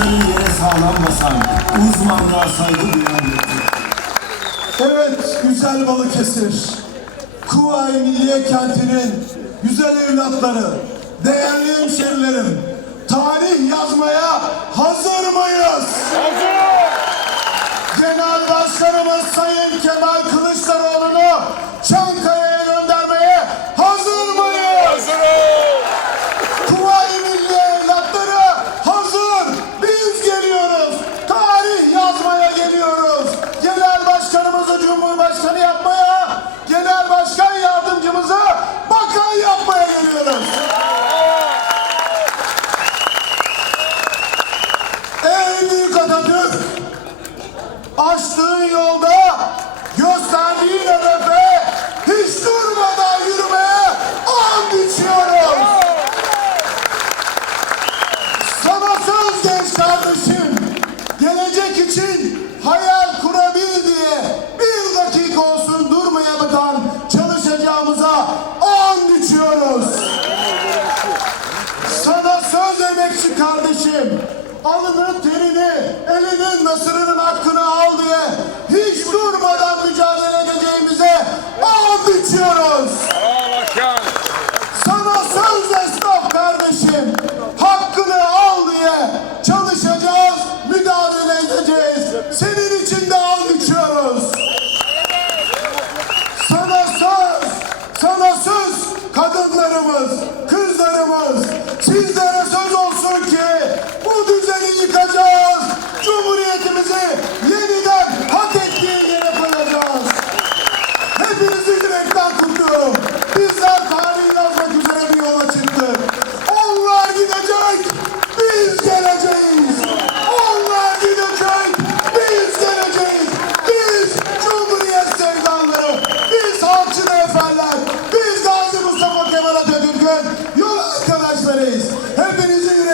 ayakları yere sağlam basan, uzmanlığa saygı duyan. Evet, güzel Balıkesir. Kuvayi Milliye Kenti'nin güzel evlatları, değerli hemşerilerim, tarih yazmaya hazır mıyız? Genel Başkanımız Sayın Kemal Kılıçdaroğlu'nu Cumhurbaşkanı yapmaya, genel başkan yardımcımızı bakan yapmaya geliyoruz. Ey büyük Atatürk! Açtığın yolda gösterdiğin hedefe kardeşim. Alının terini, elinin nasırının hakkını al diye hiç durmadan mücadele edeceğimize and içiyoruz. Sana söz esnaf kardeşim. Hakkını al diye çalışacağız, müdahale edeceğiz. Senin için de and içiyoruz. Sana söz, sana söz kadınlarımız, kızlarımız. Sizlere arkadaşlarıyız. Hepinizi yürekten